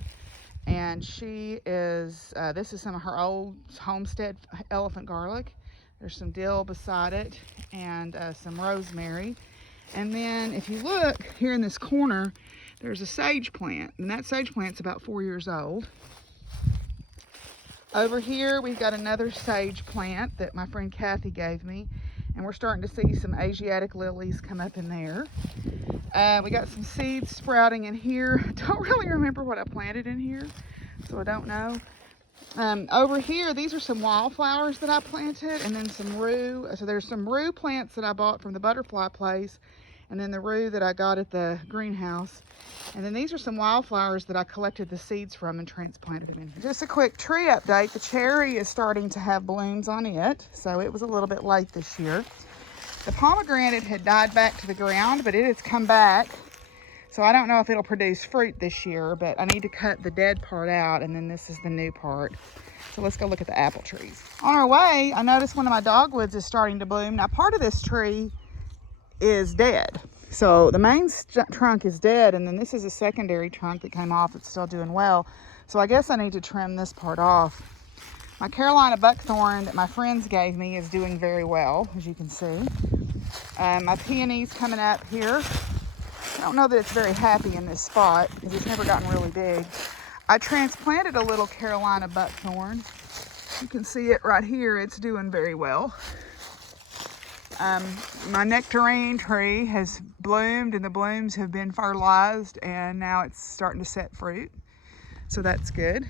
and she is, this is some of her old homestead elephant garlic. There's some dill beside it, and some rosemary. And then if you look here in this corner, there's a sage plant, and that sage plant's about 4 years old. Over here, we've got another sage plant that my friend Kathy gave me, and we're starting to see some Asiatic lilies come up in there. We got some seeds sprouting in here. I don't really remember what I planted in here, so I don't know. Over here, these are some wildflowers that I planted, and then some rue. So there's some rue plants that I bought from the butterfly place, and then the rue that I got at the greenhouse. And then these are some wildflowers that I collected the seeds from and transplanted them in here. Just a quick tree update. The cherry is starting to have blooms on it, so it was a little bit late this year. The pomegranate had died back to the ground, but it has come back. So I don't know if it'll produce fruit this year, but I need to cut the dead part out, and then this is the new part. So let's go look at the apple trees. On our way, I noticed one of my dogwoods is starting to bloom. Now, part of this tree is dead. So the main trunk is dead, and then this is a secondary trunk that came off that's still doing well. So I guess I need to trim this part off. My Carolina buckthorn that my friends gave me is doing very well, as you can see. My peonies coming up here. I don't know that it's very happy in this spot because it's never gotten really big. I transplanted a little Carolina buckthorn. You can see it right here. It's doing very well. My nectarine tree has bloomed, and the blooms have been fertilized, and now it's starting to set fruit. So that's good.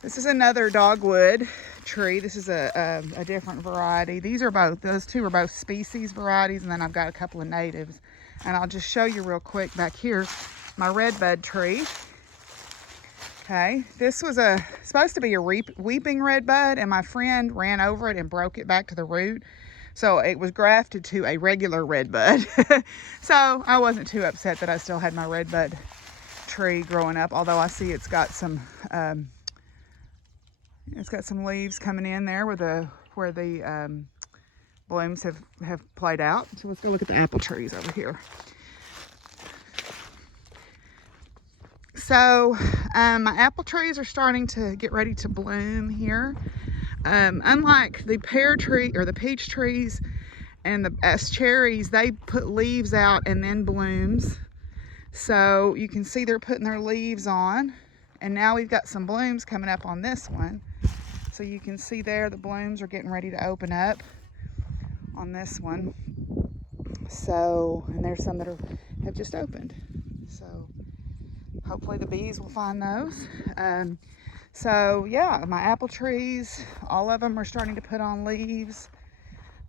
This is another dogwood tree. This is a different variety. Those two are both species varieties, and then I've got a couple of natives. And I'll just show you real quick back here, my redbud tree. Okay, this was supposed to be a weeping redbud, and my friend ran over it and broke it back to the root. So it was grafted to a regular redbud. So I wasn't too upset that I still had my redbud tree growing up, although I see it's got some leaves coming in there where the blooms have played out. So let's go look at the apple trees over here. So my apple trees are starting to get ready to bloom here. Unlike the pear tree or the peach trees and the cherries, they put leaves out and then blooms. So you can see they're putting their leaves on, and now we've got some blooms coming up on this one. So you can see there the blooms are getting ready to open up on this one. So, and there's some that have just opened. So hopefully the bees will find those. So yeah, my apple trees, all of them are starting to put on leaves.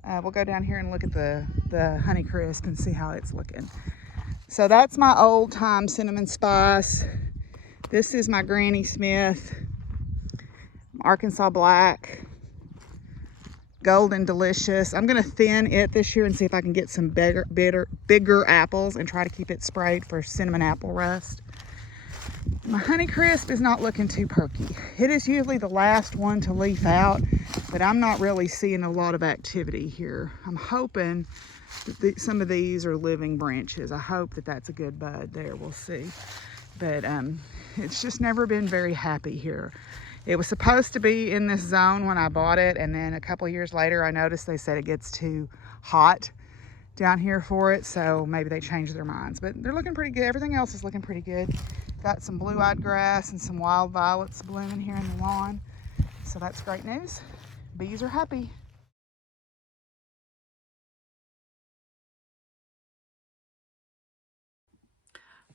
We'll go down here and look at the Honeycrisp and see how it's looking. So that's my old time cinnamon spice. This is my Granny Smith, Arkansas Black, Golden Delicious. I'm gonna thin it this year and see if I can get some bigger apples and try to keep it sprayed for cinnamon apple rust. My Honeycrisp is not looking too perky. It is usually the last one to leaf out, but I'm not really seeing a lot of activity here. I'm hoping that some of these are living branches. I hope that that's a good bud there. We'll see. But it's just never been very happy here. It was supposed to be in this zone when I bought it, and then a couple of years later I noticed they said it gets too hot down here for it, so maybe they changed their minds. But they're looking pretty good. Everything else is looking pretty good. Got some blue-eyed grass and some wild violets blooming here in the lawn. So that's great news. Bees are happy.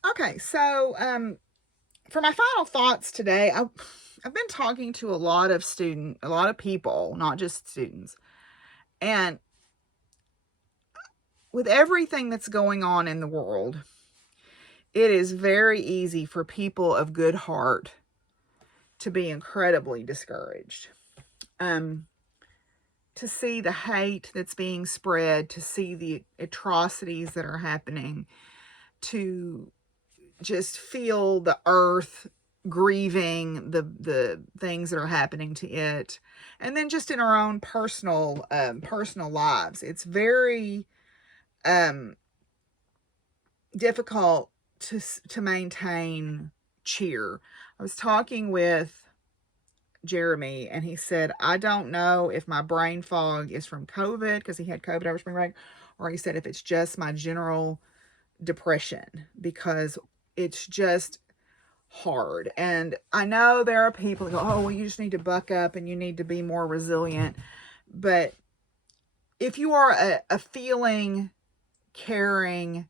Okay, so for my final thoughts today, I've been talking to a lot of people, not just students. And with everything that's going on in the world, it is very easy for people of good heart to be incredibly discouraged. To see the hate that's being spread, to see the atrocities that are happening, to just feel the earth grieving the things that are happening to it, and then just in our own personal lives, it's very difficult to maintain cheer. I was talking with Jeremy, and he said, I don't know if my brain fog is from COVID, because he had COVID over spring break, or he said if it's just my general depression, because it's just hard. And I know there are people that go, oh, well, you just need to buck up and you need to be more resilient. But if you are a feeling, caring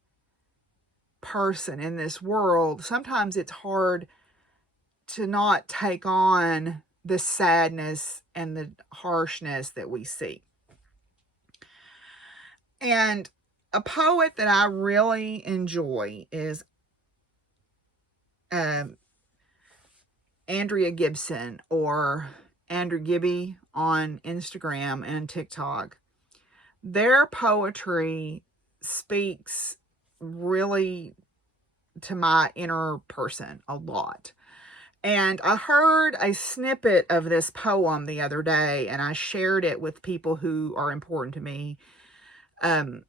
person in this world, sometimes it's hard to not take on the sadness and the harshness that we see. And a poet that I really enjoy is Andrea Gibson, or Andrew Gibby on Instagram and TikTok. Their poetry speaks really to my inner person a lot. And I heard a snippet of this poem the other day, and I shared it with people who are important to me. And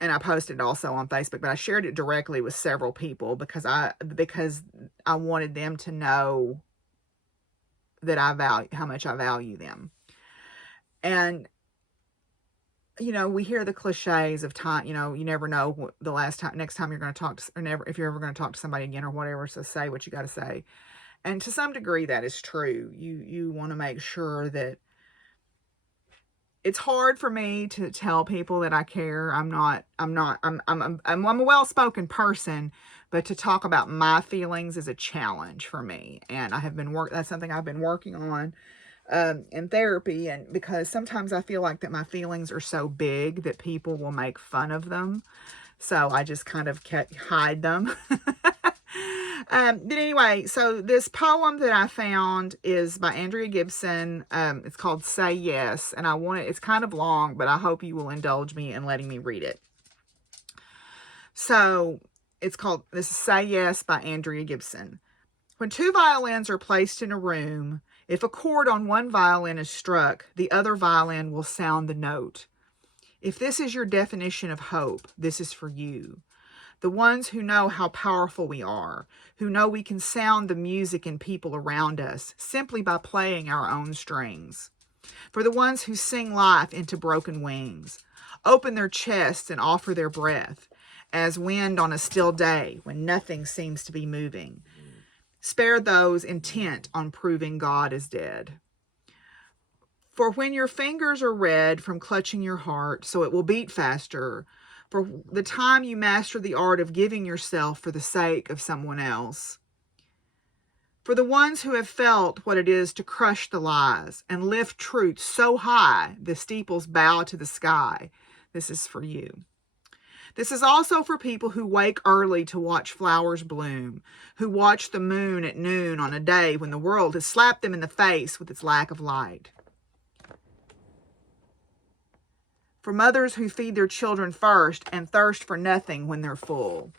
I posted it also on Facebook, but I shared it directly with several people because I wanted them to know that I value, how much I value them. And you know, we hear the cliches of time, you know, you never know the next time you're going to talk to, or never, if you're ever going to talk to somebody again or whatever. So say what you got to say. And to some degree that is true. You want to make sure that it's hard for me to tell people that I care. I'm a well-spoken person, but to talk about my feelings is a challenge for me. And that's something I've been working on in therapy, and because sometimes I feel like that my feelings are so big that people will make fun of them, so I just kind of hide them. But anyway, so this poem that I found is by Andrea Gibson. It's called Say Yes, and it's kind of long, but I hope you will indulge me in letting me read it. So this is Say Yes by Andrea Gibson. When two violins are placed in a room, if a chord on one violin is struck, the other violin will sound the note. If this is your definition of hope, this is for you. The ones who know how powerful we are, who know we can sound the music in people around us simply by playing our own strings. For the ones who sing life into broken wings, open their chests and offer their breath, as wind on a still day when nothing seems to be moving. Spare those intent on proving God is dead. For when your fingers are red from clutching your heart, so it will beat faster, for the time you master the art of giving yourself for the sake of someone else. For the ones who have felt what it is to crush the lies and lift truth so high the steeples bow to the sky, this is for you. This is also for people who wake early to watch flowers bloom, who watch the moon at noon on a day when the world has slapped them in the face with its lack of light. For mothers who feed their children first and thirst for nothing when they're full.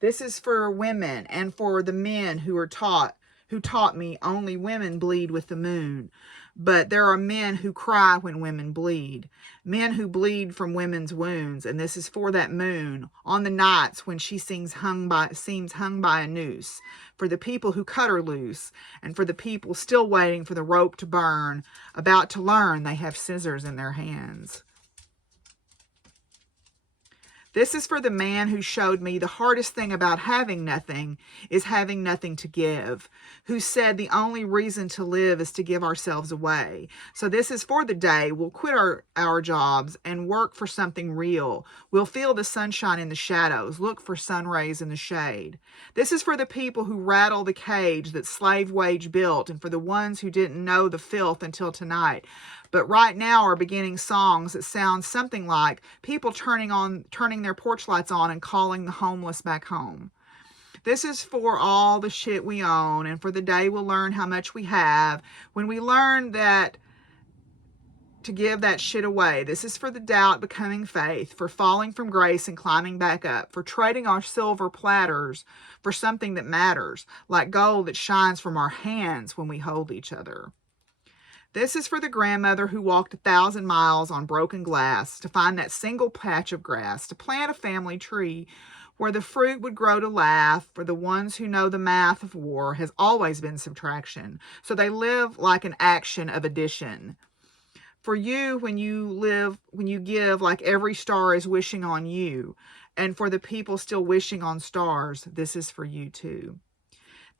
This is for women and for the men who taught me only women bleed with the moon. But there are men who cry when women bleed, men who bleed from women's wounds, and this is for that moon on the nights when she seems hung by a noose, for the people who cut her loose, and for the people still waiting for the rope to burn, about to learn they have scissors in their hands. This is for the man who showed me the hardest thing about having nothing is having nothing to give, who said the only reason to live is to give ourselves away. So this is for the day we'll quit our jobs and work for something real. We'll feel the sunshine in the shadows, look for sun rays in the shade. This is for the people who rattle the cage that slave wage built, and for the ones who didn't know the filth until tonight, but right now are beginning songs that sound something like people turning their porch lights on and calling the homeless back home. This is for all the shit we own, and for the day we'll learn how much we have, when we learn that to give that shit away. This is for the doubt becoming faith, for falling from grace and climbing back up, for trading our silver platters for something that matters, like gold that shines from our hands when we hold each other. This is for the grandmother who walked 1,000 miles on broken glass to find that single patch of grass, to plant a family tree where the fruit would grow to laugh. For the ones who know the math of war has always been subtraction, so they live like an action of addition. For you, when you give like every star is wishing on you, and for the people still wishing on stars, this is for you too.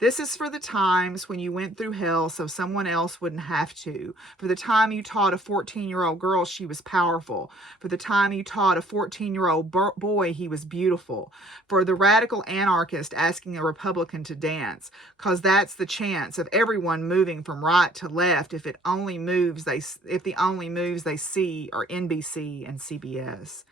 This is for the times when you went through hell so someone else wouldn't have to. For the time you taught a 14-year-old girl she was powerful. For the time you taught a 14-year-old boy he was beautiful. For the radical anarchist asking a Republican to dance. Because that's the chance of everyone moving from right to left if the only moves they see are NBC and CBS.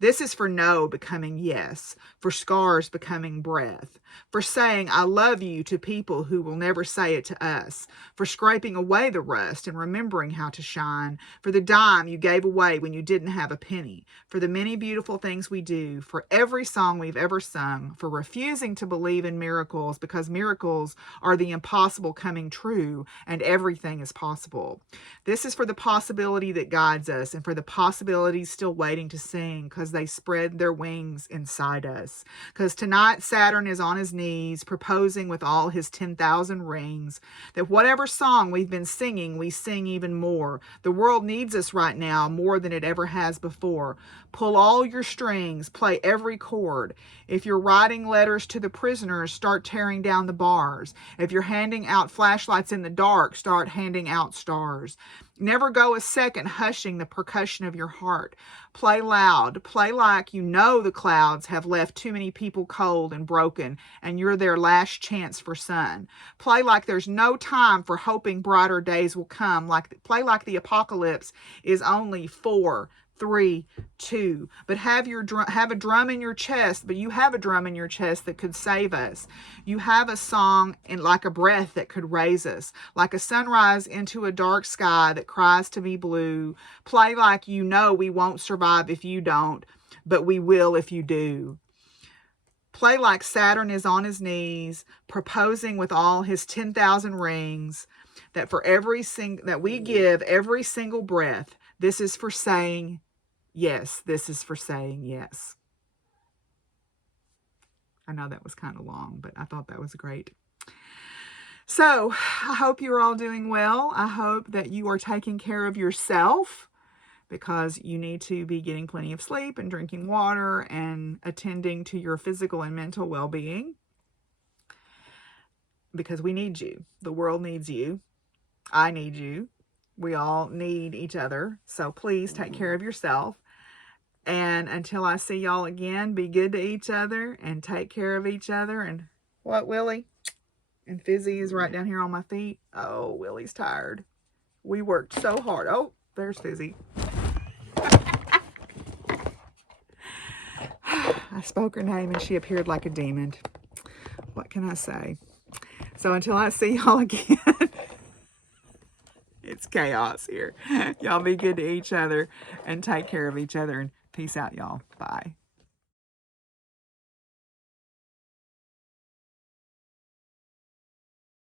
This is for no becoming yes, for scars becoming breath, for saying I love you to people who will never say it to us, for scraping away the rust and remembering how to shine, for the dime you gave away when you didn't have a penny, for the many beautiful things we do, for every song we've ever sung, for refusing to believe in miracles because miracles are the impossible coming true and everything is possible. This is for the possibility that guides us and for the possibilities still waiting to sing because they spread their wings inside us. Because tonight Saturn is on his knees proposing with all his 10,000 rings that whatever song we've been singing, we sing even more. The world needs us right now more than it ever has before. Pull all your strings, play every chord. If you're writing letters to the prisoners, start tearing down the bars. If you're handing out flashlights in the dark, start handing out stars. Never go a second hushing the percussion of your heart. Play loud. Play like you know the clouds have left too many people cold and broken, and you're their last chance for sun. Play like there's no time for hoping brighter days will come. Play like the apocalypse is only 4, 3, 2. But have a drum in your chest, but you have a drum in your chest that could save us. You have a song and like a breath that could raise us, like a sunrise into a dark sky that cries to be blue. Play like you know we won't survive if you don't, but we will if you do. Play like Saturn is on his knees, proposing with all his 10,000 rings, that for that we give every single breath. This is for saying yes. This is for saying yes. I know that was kind of long, but I thought that was great. So I hope you're all doing well. I hope that you are taking care of yourself because you need to be getting plenty of sleep and drinking water and attending to your physical and mental well-being because we need you. The world needs you. I need you. We all need each other. So please take care of yourself. And until I see y'all again, be good to each other and take care of each other. And what, Willie? And Fizzy is right down here on my feet. Oh, Willie's tired. We worked so hard. Oh, there's Fizzy. I spoke her name and she appeared like a demon. What can I say? So until I see y'all again, it's chaos here. Y'all be good to each other and take care of each other. And peace out, y'all. Bye.